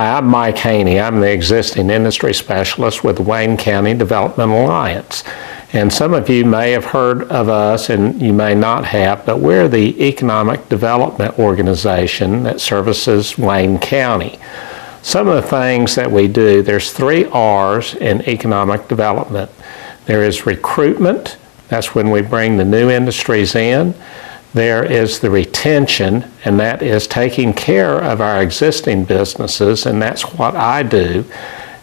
Hi, I'm Mike Haney. I'm the Existing Industry Specialist with the Wayne County Development Alliance. And some of you may have heard of us and you may not have, but we're the economic development organization that services Wayne County. Some of the things that we do, there's 3 R's in economic development. There is recruitment, that's when we bring the new industries in. There is the retention, and that is taking care of our existing businesses, and that's what I do.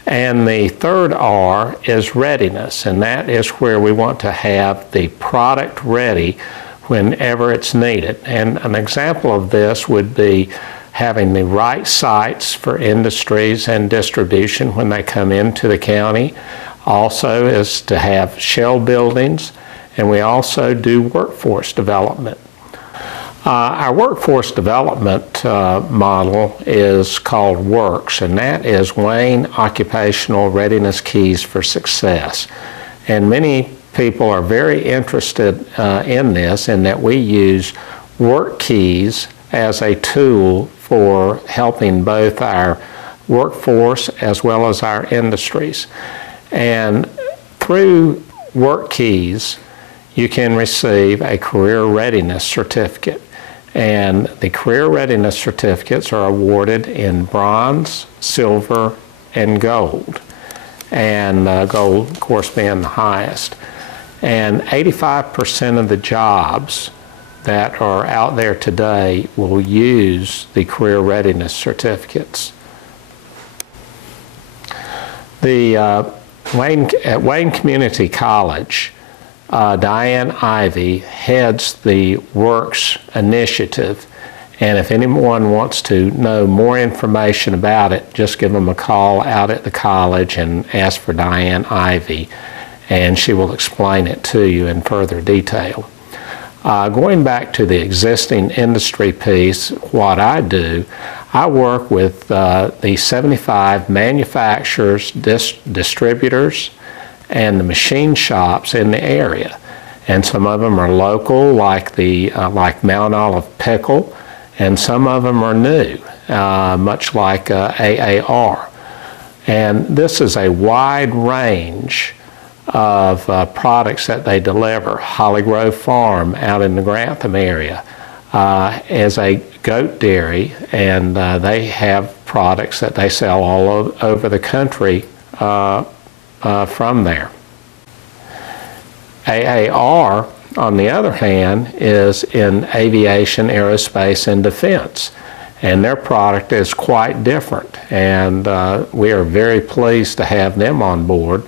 And the 3rd R is readiness, and that is where we want to have the product ready whenever it's needed. And an example of this would be having the right sites for industries and distribution when they come into the county. Also is to have shell buildings, and we also do workforce development. Our workforce development model is called WORKS, and that is Wayne Occupational Readiness Keys for Success. And many people are very interested in this, in that we use work keys as a tool for helping both our workforce as well as our industries. And through work keys, you can receive a career readiness certificate. And the career readiness certificates are awarded in bronze, silver, and gold. And gold, of course, being the highest. And 85% of the jobs that are out there today will use the career readiness certificates. At Wayne Community College, Diane Ivy heads the WORKS initiative, and if anyone wants to know more information about it, just give them a call out at the college and ask for Diane Ivy, and she will explain it to you in further detail. Going back to the existing industry piece, what I do, I work with the 75 manufacturers, distributors, and the machine shops in the area. And some of them are local, like Mount Olive Pickle, and some of them are new, much like AAR. And this is a wide range of products that they deliver. Holly Grove Farm out in the Grantham area is a goat dairy, and they have products that they sell all over the country from there. AAR, on the other hand, is in aviation, aerospace, and defense. And their product is quite different. And we are very pleased to have them on board.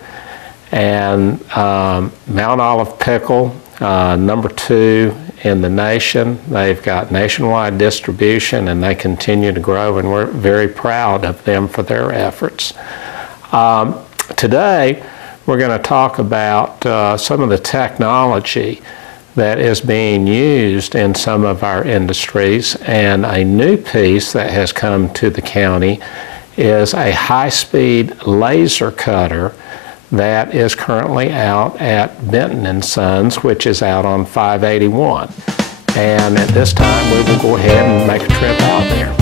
And Mount Olive Pickle, number 2 in the nation. They've got nationwide distribution, and they continue to grow, and we're very proud of them for their efforts. Today, we're going to talk about some of the technology that is being used in some of our industries, and a new piece that has come to the county is a high-speed laser cutter that is currently out at Benton&Sons, which is out on 581. And at this time, we will go ahead and make a trip out there.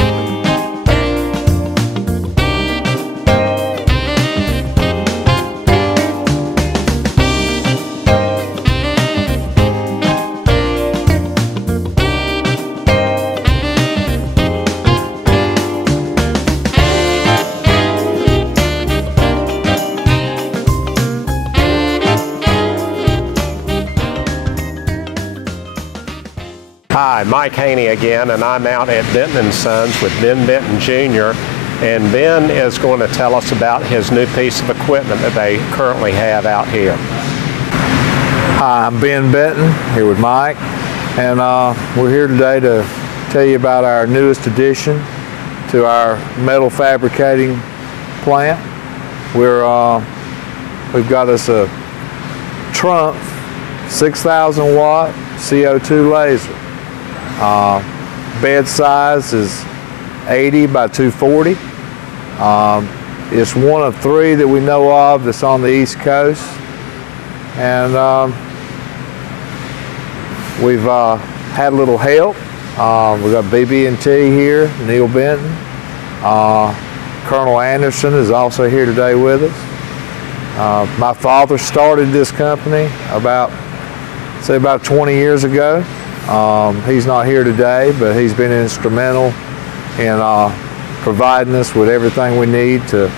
Hi, Mike Haney again, and I'm out at Benton&Sons with Ben Benton Jr. And Ben is going to tell us about his new piece of equipment that they currently have out here. Hi, I'm Ben Benton, here with Mike, and we're here today to tell you about our newest addition to our metal fabricating plant. We've got us a Trump 6,000 watt CO2 laser. Bed size is 80 by 240. It's one of 3 that we know of that's on the East Coast. And we've had a little help. We've got BB&T here, Neil Benton, Colonel Anderson is also here today with us. My father started this company about 20 years ago. He's not here today, but he's been instrumental in providing us with everything we need to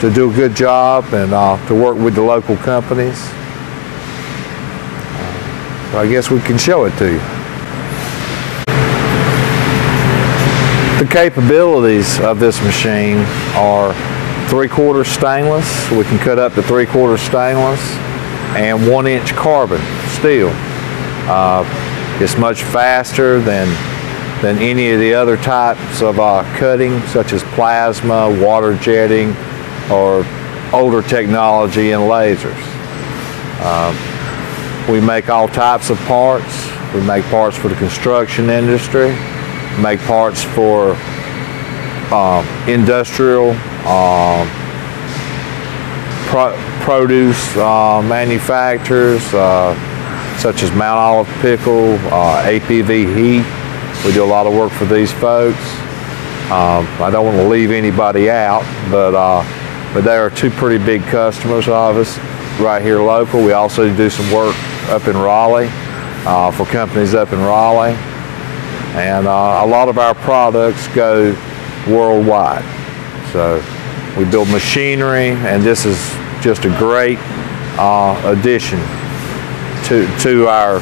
do a good job and to work with the local companies. So I guess we can show it to you. The capabilities of this machine are 3/4 stainless. We can cut up to 3/4 stainless and 1-inch carbon steel. It's much faster than any of the other types of cutting, such as plasma, water jetting, or older technology in lasers. We make all types of parts. We make parts for the construction industry, make parts for industrial produce manufacturers, such as Mount Olive Pickle, APV Heat. We do a lot of work for these folks. I don't want to leave anybody out, but they are two pretty big customers of us right here local. We also do some work up in Raleigh for companies up in Raleigh. And a lot of our products go worldwide. So we build machinery, and this is just a great addition to our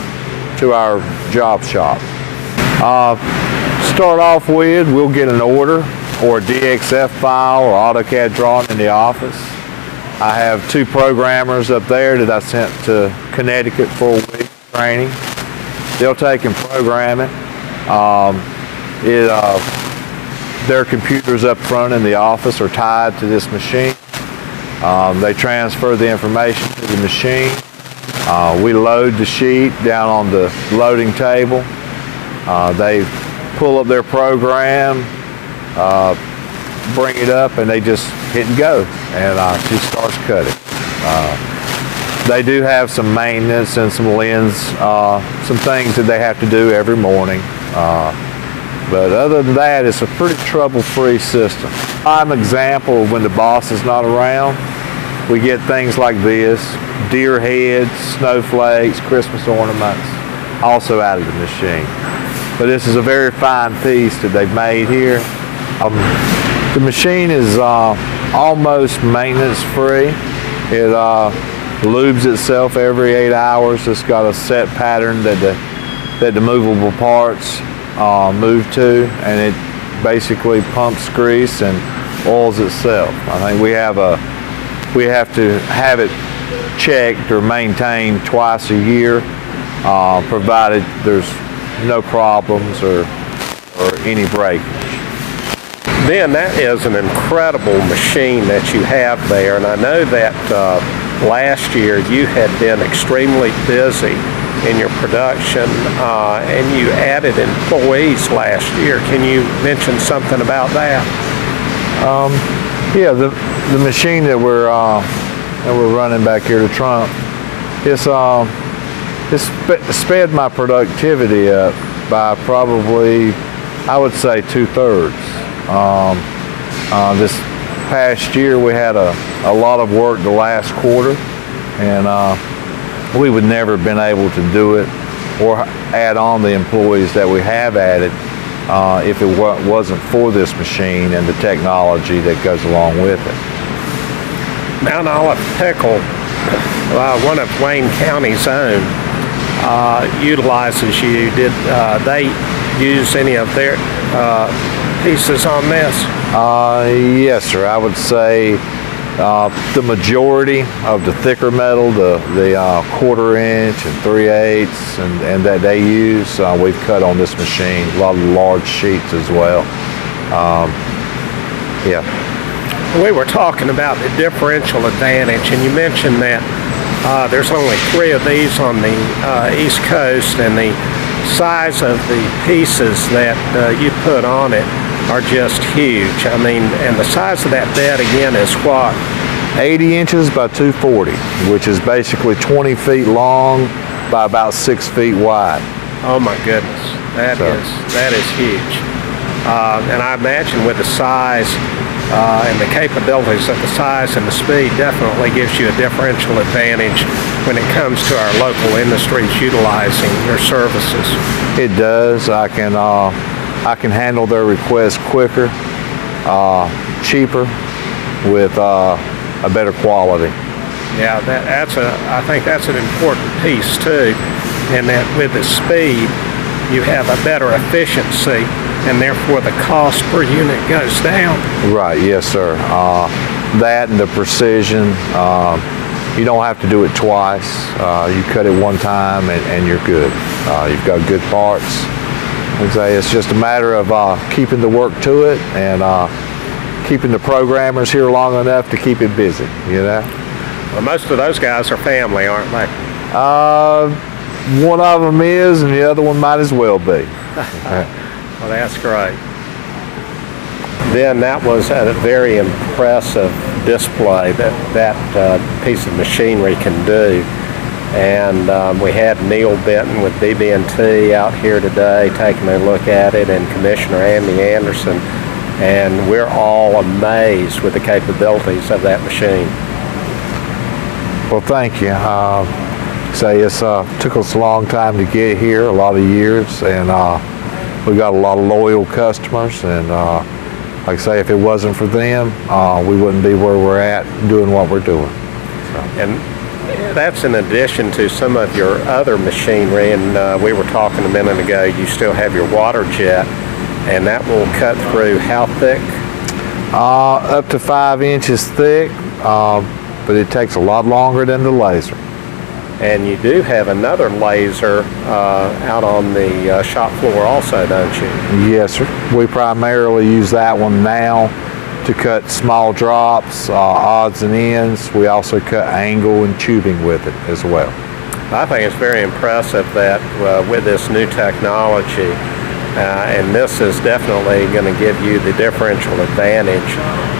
job shop. Start off with, we'll get an order or a DXF file or AutoCAD drawing in the office. I have 2 programmers up there that I sent to Connecticut for a week training. They'll take and program it. Their computers up front in the office are tied to this machine. They transfer the information to the machine. We load the sheet down on the loading table. They pull up their program, bring it up, and they just hit and go, and she starts cutting. They do have some maintenance and some lens, some things that they have to do every morning. But other than that, it's a pretty trouble-free system. Prime example of when the boss is not around, we get things like this: deer heads, snowflakes, Christmas ornaments, also out of the machine. But this is a very fine piece that they've made here. The machine is almost maintenance-free. It lubes itself every 8 hours. It's got a set pattern that the movable parts move to, and it basically pumps grease and oils itself. I think we have to have it checked or maintained twice a year, provided there's no problems or any breakage. Ben, that is an incredible machine that you have there, and I know that last year you had been extremely busy in your production, and you added employees last year. Can you mention something about that? Yeah, the machine that we're running back here to Trump, it's sped my productivity up by probably, I would say, 2/3. This past year we had a lot of work the last quarter, and we would never have been able to do it or add on the employees that we have added if it wasn't for this machine and the technology that goes along with it. Mount Olive Pickle, one of Wayne County's own, utilizes you. Did they use any of their pieces on this? Yes, sir. I would say the majority of the thicker metal, the 1/4 inch and 3/8 and that they use, we've cut on this machine. A lot of large sheets as well. Yeah. We were talking about the differential advantage, and you mentioned that there's only 3 of these on the East Coast, and the size of the pieces that you put on it are just huge. I mean, and the size of that bed again is what? 80 inches by 240, which is basically 20 feet long by about 6 feet wide. Oh my goodness, that is huge. And I imagine with the size and the capabilities of the size and the speed definitely gives you a differential advantage when it comes to our local industries utilizing your services. It does. I can handle their requests quicker, cheaper, with a better quality. Yeah, I think that's an important piece too, and that with the speed, you have a better efficiency, and therefore the cost per unit goes down. Right, yes sir. That and the precision, you don't have to do it twice. You cut it one time and you're good. You've got good parts. I'd say it's just a matter of keeping the work to it and keeping the programmers here long enough to keep it busy, you know? Well, most of those guys are family, aren't they? One of them is, and the other one might as well be. Well, that's great. Then that was a very impressive display that piece of machinery can do. And we had Neil Benton with BB&T out here today taking a look at it, and Commissioner Andy Anderson, and we're all amazed with the capabilities of that machine. Well, thank you. Say it took us a long time to get here, a lot of years, and we got a lot of loyal customers, and like I say, if it wasn't for them, we wouldn't be where we're at doing what we're doing. So. And that's in addition to some of your other machinery, and we were talking a minute ago, you still have your water jet, and that will cut through how thick? Up to 5 inches thick, but it takes a lot longer than the laser. And you do have another laser out on the shop floor also, don't you? Yes, sir. We primarily use that one now to cut small drops, odds and ends. We also cut angle and tubing with it as well. I think it's very impressive that with this new technology, and this is definitely going to give you the differential advantage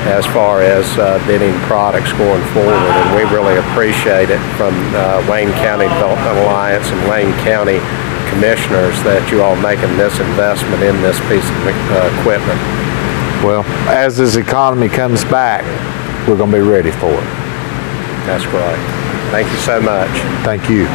as far as bidding products going forward, and we really appreciate it from Wayne County Development Alliance and Wayne County Commissioners that you all making this investment in this piece of equipment. Well, as this economy comes back, we're going to be ready for it. That's great. Thank you so much. Thank you.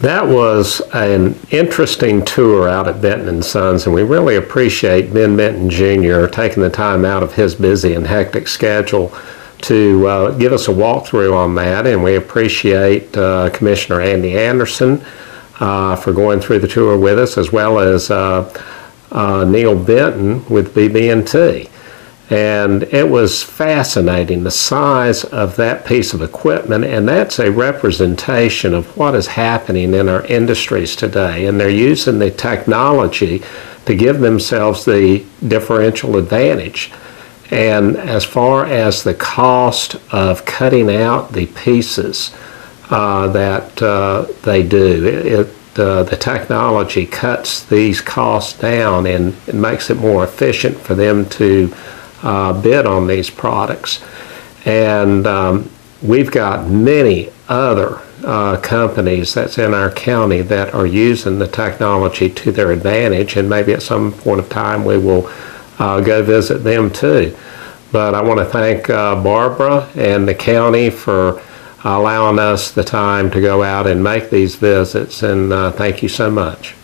That was an interesting tour out at Benton&Sons, and we really appreciate Ben Benton Jr. taking the time out of his busy and hectic schedule to give us a walkthrough on that, and we appreciate Commissioner Andy Anderson for going through the tour with us, as well as Neil Benton with BB&T. And it was fascinating, the size of that piece of equipment, and that's a representation of what is happening in our industries today. And they're using the technology to give themselves the differential advantage. And as far as the cost of cutting out the pieces that they do, the technology cuts these costs down, and it makes it more efficient for them to bid on these products. And we've got many other companies that's in our county that are using the technology to their advantage, and maybe at some point of time we will go visit them too. But I want to thank Barbara and the county for allowing us the time to go out and make these visits, and thank you so much.